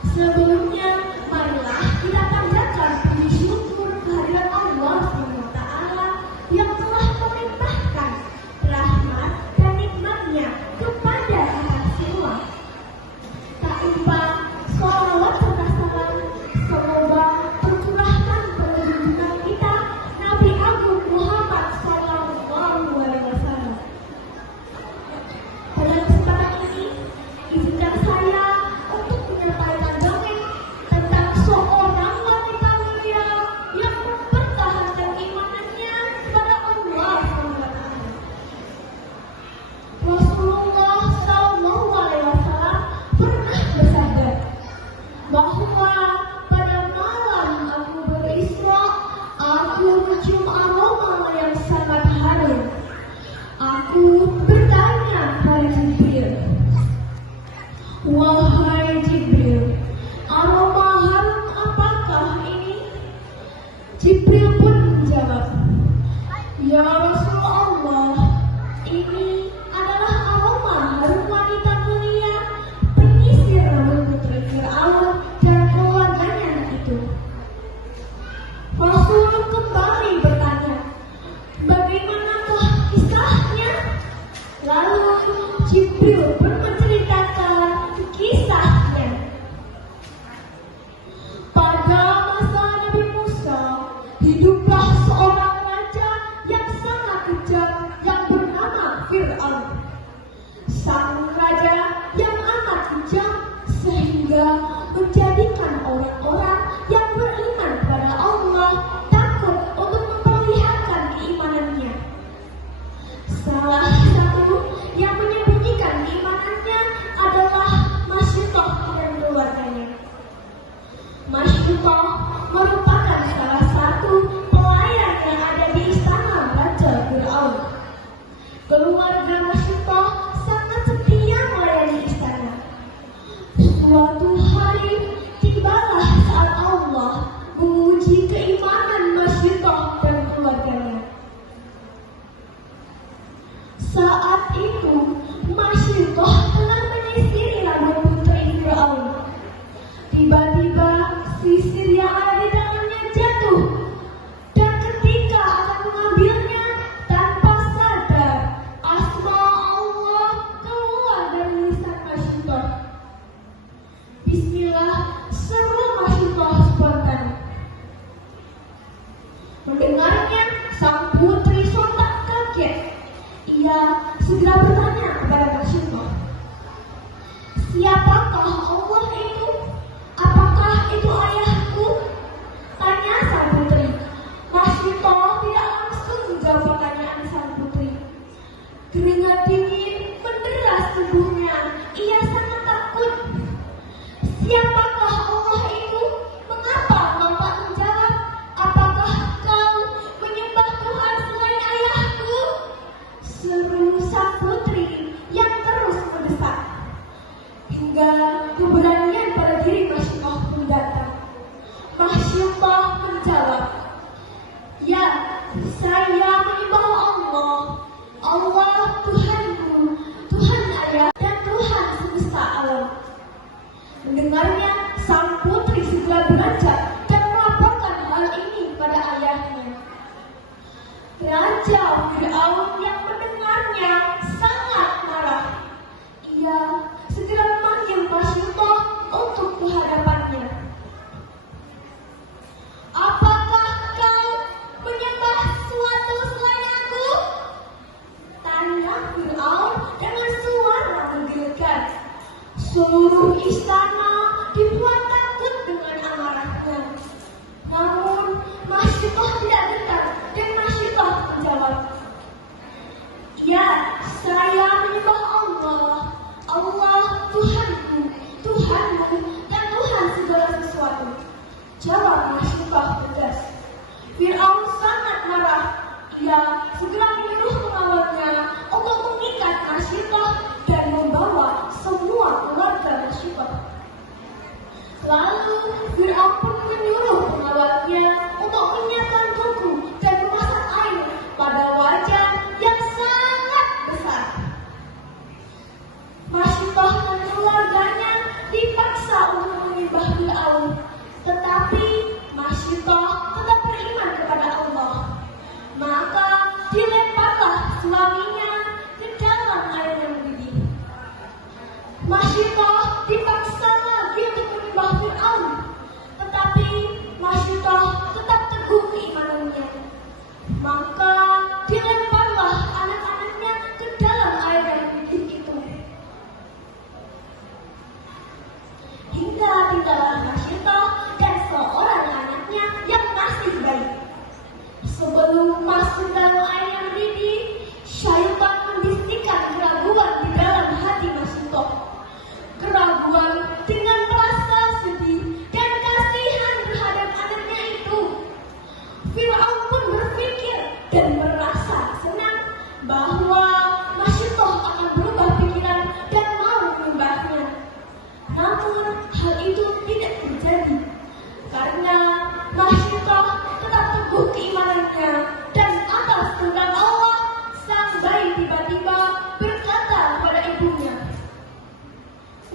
Sebelumnya, marilah kita panjatkan puji syukur kehadirat Allah SWT yang telah melimpahkan rahmat dan nikmatnya kepada kita semua. Tak lupa sholawat serta salam semoga tercurahkan pada junjungan kita Nabi Agung Muhammad SAW. Pada kesempatan ini, izinkan saya untuk menyampaikan dongeng tentang seorang wanita mulia yang mempertahankan imanannya kepada Allah SWT. Rasulullah SAW pernah bersabda bahwa pada malam aku berisra, aku mencium aroma yang sangat harum. Aku bertanya pada Jibril, "Wahai Jibril, aroma harum apakah ini?" Jibril pun menjawab, "Ya Rasulullah, ini adalah aroma harum wanita mulia penyisir rambut putri Fir'aun dan keluarganya itu." Rasul kembali bertanya, "Bagaimanakah kisahnya?" Lalu Jibril pun menceritakan kisahnya. Pada masa Nabi Musa, hiduplah seorang raja yang sangat kejam yang bernama Fir'aun. Sang raja yang amat kejam sehingga menjadikan orang-orang yang beriman pada Allah takut untuk memperlihatkan keimanannya. Salah satu yang menyembunyikan keimanannya adalah Masyidah dan keluarganya. Masyidah merupakan salah satu pelayan yang ada di istana Raja Fir'aun. Keluarga Masyidah sangat setia melayani istana. Suatu hari tibalah saat Allah menguji keimanan Masyidah dan keluarganya. Saat itu Masyidah telah menyisiri rambut putri Fir'aun. Tiba-tiba sisir yang ada di tangannya jatuh, dan ketika akan mengambilnya tanpa sadar, asma Allah keluar dari lisan Masyidah. Bismillah, seru Masyidah spontan. Mendengarnya, sang putri sontak kaget. Ia segera bertanya kepada Masyidah, "Siapakah Allah itu? Apakah itu ayahku?" Tanya sang putri. Masyidah tidak langsung menjawab pertanyaan sang putri. Keringat dingin menderas tubuhnya. Ia sangat takut. "Siapakah Allah itu? Mengapa engkau tak menjawab? Apakah kau menyembah Tuhan selain ayahku?" Seru sang putri yang terus mendesak. Hingga keberanian pada diri Masyidah pun datang. Masyidah menjawab, "Ya, saya menyembah Allah. Allah Tuhanku, Tuhan ayah dan Tuhan semesta alam." Mendengarnya, sang putri segera beranjak dan melaporkan hal ini pada ayahnya. Raja Fir'aun yang mendengarnya sangat marah. Ia segera memanggil Masyidah untuk ke hadapannya. "Apakah kau menyembah suatu selain aku?" tanya Fir'aun dengan suara menggelegar. Seluruh istana dibuat takut dengan amarahnya. Namun Masyidah tidak gentar dan Masyidah menjawab, "Ya, saya menyembah Allah. Allah Tuhanku, Tuhanmu, dan Tuhan segala sesuatu." Jawab Masyidah tegas. Fir'aun sangat marah. Ia segera menyuruh pengawalnya untuk mengikat Masyidah dan membawa semua keluarga Masyidah. Lalu Fir'aun pun menyuruh pengawalnya untuk menyiapkan tugu dan memasak air pada wajan yang sangat besar. Masyidah dan keluarganya dipaksa untuk menyembah Maka dilemparlah suaminya ke dalam air yang mendidih. Masyitah dipaksa lagi untuk menyembah Fir'aun, tetapi Masyitah tetap teguh keimanannya. Maka dilemparlah anak-anaknya ke dalam air yang mendidih itu. Hingga tinggallah Masyitah dan seorang anaknya yang masih bayi. Sebelum masuk dalam air yang mendidih, syaitan membisikkan keraguan di dalam hati Masyitah. Keraguan dengan rasa sedih dan kasihan terhadap anaknya itu. Fir'aun pun berpikir dan merasa senang bahwa Masyitah akan berubah pikiran dan mau menyembahnya. Namun hal itu tidak terjadi karena Masyitah tetap teguh keimanannya, dan atas kehendak Allah sang bayi tiba-tiba berkata kepada ibunya,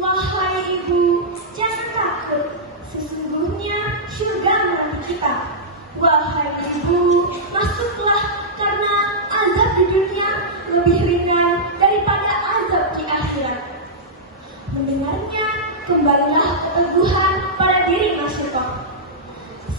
"Wahai ibu, jangan takut, sesungguhnya surga menanti kita. Wahai ibu, masuklah karena azab di dunia lebih ringan daripada azab di akhirat." Mendengarnya, kembalilah keteguhan pada diri Masyitah.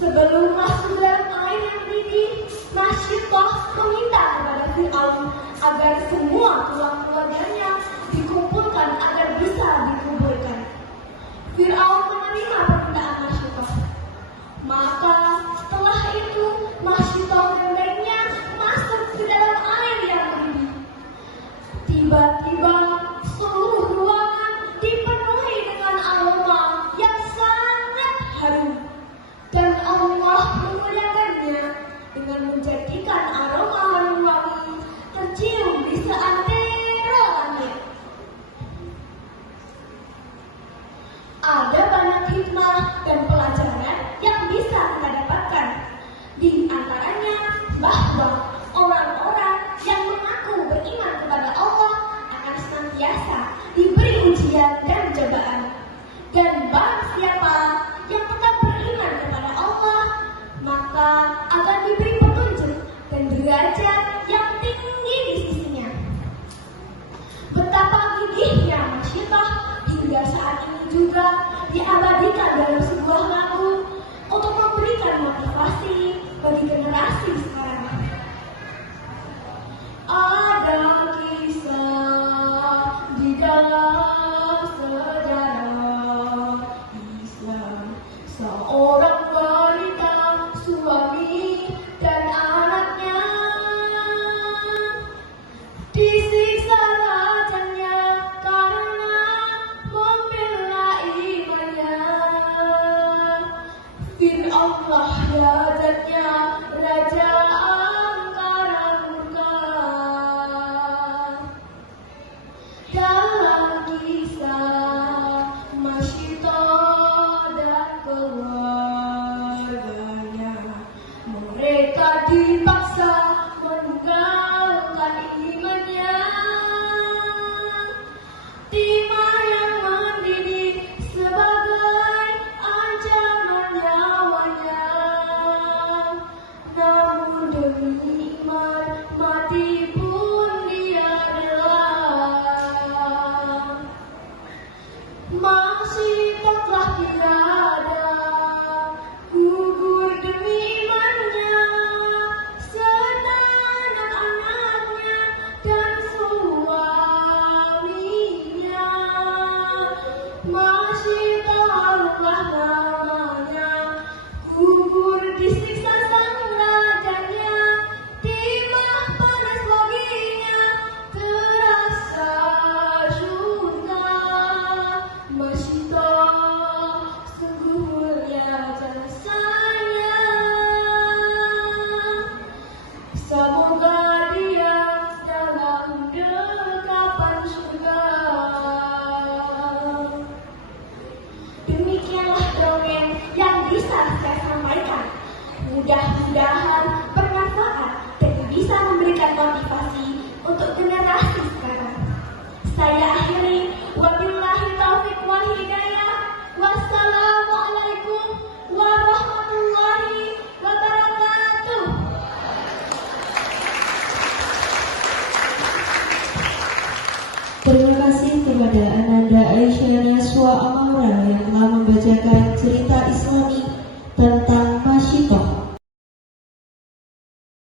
Sebelum masuk dalam air yang mendidih, Masyitah meminta kepada Fir'aun agar semua tulang keluarganya dikumpulkan agar bisa dikuburkan. Fir'aun menerima permintaan Masyitah. Maka setelah itu Masyitah dan bayinya masuk ke dalam air yang mendidih. Tiba-tiba seluruh ruangan dipenuhi dengan aroma yang sangat harum, dan Allah memuliakannya dengan menjadikan aroma harum wangi tercium di seantero langit. Ada banyak hikmah dan pelajaran yang bisa kita dapatkan. Di antaranya bahwa orang-orang yang mengaku beriman kepada Allah akan senantiasa diberi ujian dan cobaan. Dan barang siapa yang tetap beriman kepada Allah, maka akan diberi petunjuk dan derajat yang tinggi di sisinya. Betapa gigihnya Masyitah hingga saat ini juga diabadikan dalam sebuah lagu untuk memberikan motivasi bagi generasi sekarang. Ada kisah di dalam sejarah Islam, seorang wanita, suami dan anaknya disiksa rajanya karena membela imannya. Fir'aunlah rajanya, raja angkara murka. Dalam kisah Masyitah dan keluarganya, mereka dipaksa meninggalkan imannya. Timah yang mendidih sebagai ancaman nyawanya, namun demi iman mati pun dia rela. Masyitah telah tiada, gugur demi imannya, serta anak-anaknya dan suaminya. Masyitah Allah namanya, gugur disiksa sang rajanya. Timah panas baginya, terasa surga. Masyitah sungguh mulia jasanya. Semoga dia dalam dekapan surga. Demikianlah dongeng yang bisa saya sampaikan. Mudah-mudahan bermanfaat dan bisa memberikan motivasi untuk generasi sekarang. Saya akhiri, wabillahi taufiq wal hidayah. Wassalamualaikum warahmatullahi wabarakatuh. membacakan cerita Islami tentang